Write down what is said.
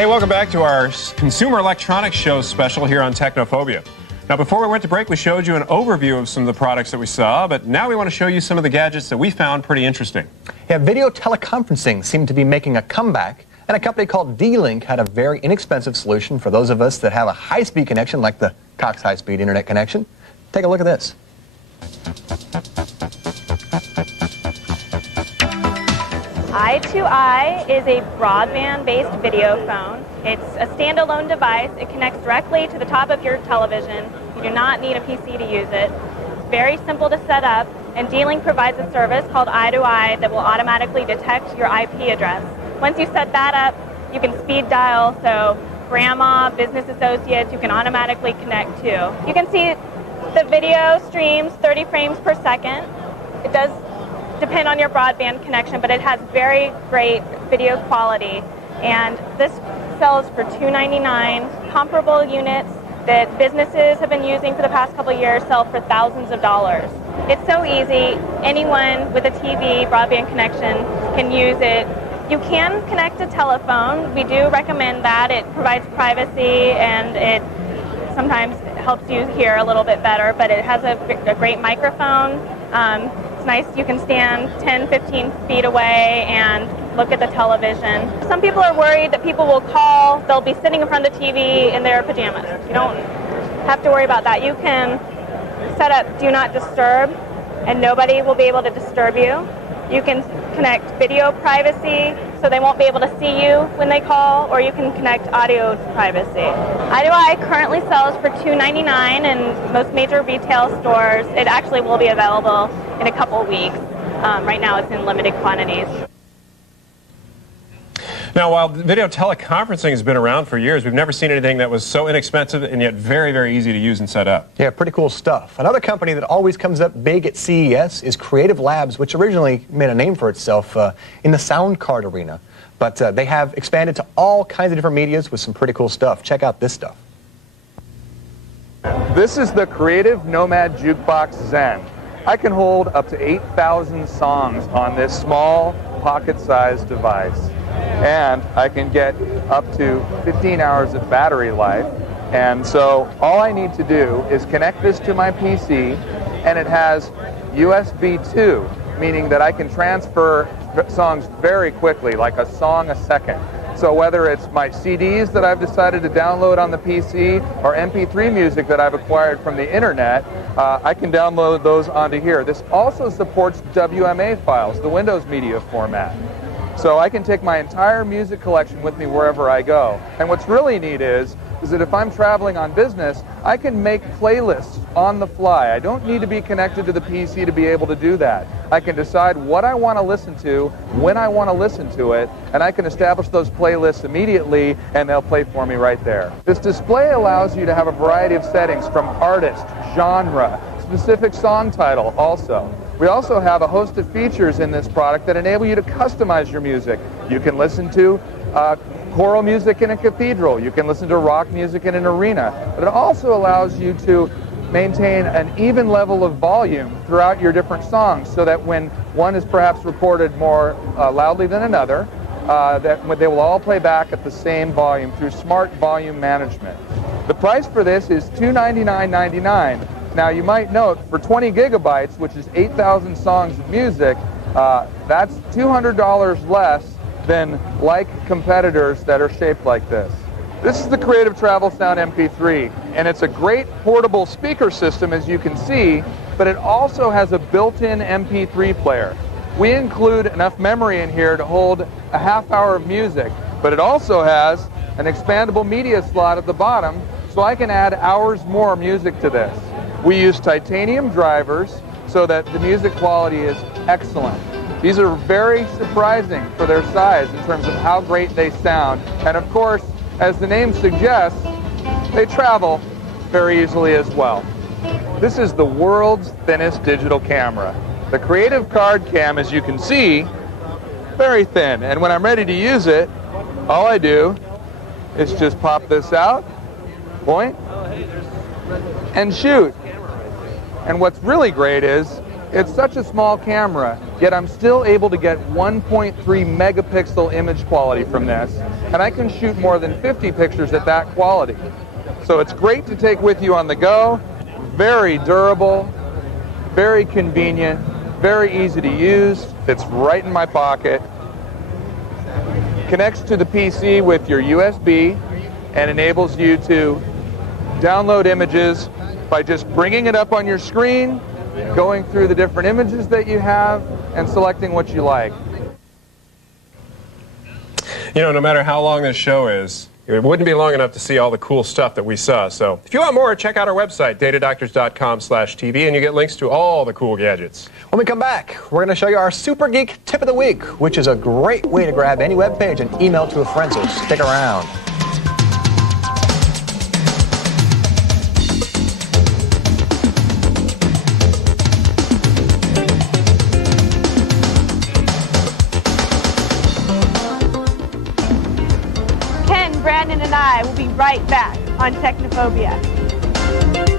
Hey, welcome back to our Consumer Electronics Show special here on TechNoPhobia. Now, before we went to break, we showed you an overview of some of the products that we saw, but now we want to show you some of the gadgets that we found pretty interesting. Yeah, video teleconferencing seemed to be making a comeback, and a company called D-Link had a very inexpensive solution for those of us that have a high-speed connection like the Cox high-speed internet connection. Take a look at this. i2i is a broadband-based video phone. It's a standalone device. It connects directly to the top of your television. You do not need a PC to use it. It's very simple to set up, and D-Link provides a service called i2i that will automatically detect your IP address. Once you set that up, you can speed dial, so grandma, business associates, you can automatically connect to. You can see the video streams 30 frames per second. It does depend on your broadband connection, but it has very great video quality. And this sells for $299. Comparable units that businesses have been using for the past couple of years sell for thousands of dollars. It's so easy. Anyone with a TV broadband connection can use it. You can connect a telephone. We do recommend that. It provides privacy and it sometimes helps you hear a little bit better, but it has a great microphone. It's nice. You can stand 10, 15 feet away and look at the television. Some people are worried that people will call. They'll be sitting in front of the TV in their pajamas. You don't have to worry about that. You can set up Do Not Disturb, and nobody will be able to disturb you. You can connect video privacy, so they won't be able to see you when they call, or you can connect audio privacy. i2i currently sells for $299 in most major retail stores. It actually will be available in a couple weeks. Right now it's in limited quantities. Now, while video teleconferencing has been around for years, we've never seen anything that was so inexpensive and yet very, very easy to use and set up. Yeah, pretty cool stuff. Another company that always comes up big at CES is Creative Labs, which originally made a name for itself in the sound card arena. But they have expanded to all kinds of different medias with some pretty cool stuff. Check out this stuff. This is the Creative Nomad Jukebox Zen. I can hold up to 8,000 songs on this small pocket-sized device. And I can get up to 15 hours of battery life. And so all I need to do is connect this to my PC, and it has USB 2, meaning that I can transfer songs very quickly, like a song a second. So whether it's my CDs that I've decided to download on the PC or MP3 music that I've acquired from the internet, I can download those onto here. This also supports WMA files, the Windows Media format. So I can take my entire music collection with me wherever I go. And what's really neat is that if I'm traveling on business, I can make playlists on the fly. I don't need to be connected to the PC to be able to do that. I can decide what I want to listen to, when I want to listen to it, and I can establish those playlists immediately, and they'll play for me right there. This display allows you to have a variety of settings from artist, genre, specific song title also. We also have a host of features in this product that enable you to customize your music. You can listen to choral music in a cathedral. You can listen to rock music in an arena. But it also allows you to maintain an even level of volume throughout your different songs so that when one is perhaps recorded more loudly than another, that they will all play back at the same volume through smart volume management. The price for this is $299.99. Now, you might note, for 20 gigabytes, which is 8,000 songs of music, that's $200 less than like competitors that are shaped like this. This is the Creative Travel Sound MP3, and it's a great portable speaker system, as you can see, but it also has a built-in MP3 player. We include enough memory in here to hold a half hour of music, but it also has an expandable media slot at the bottom, so I can add hours more music to this. We use titanium drivers so that the music quality is excellent. These are very surprising for their size in terms of how great they sound. And of course, as the name suggests, they travel very easily as well. This is the world's thinnest digital camera. The Creative Card Cam, as you can see, very thin. And when I'm ready to use it, all I do is just pop this out, point, and shoot. And what's really great is It's such a small camera, yet I'm still able to get 1.3 megapixel image quality from this, and I can shoot more than 50 pictures at that quality. So it's great to take with you on the go, very durable, very convenient, very easy to use, fits right in my pocket, connects to the PC with your USB, and enables you to download images by just bringing it up on your screen, going through the different images that you have, and selecting what you like. You know, no matter how long this show is, it wouldn't be long enough to see all the cool stuff that we saw. So if you want more, check out our website, datadoctors.com/TV, and you get links to all the cool gadgets. When we come back, we're going to show you our Super Geek Tip of the Week, which is a great way to grab any web page and email to a friend, so stick around. Brandon and I will be right back on TechNoPhobia.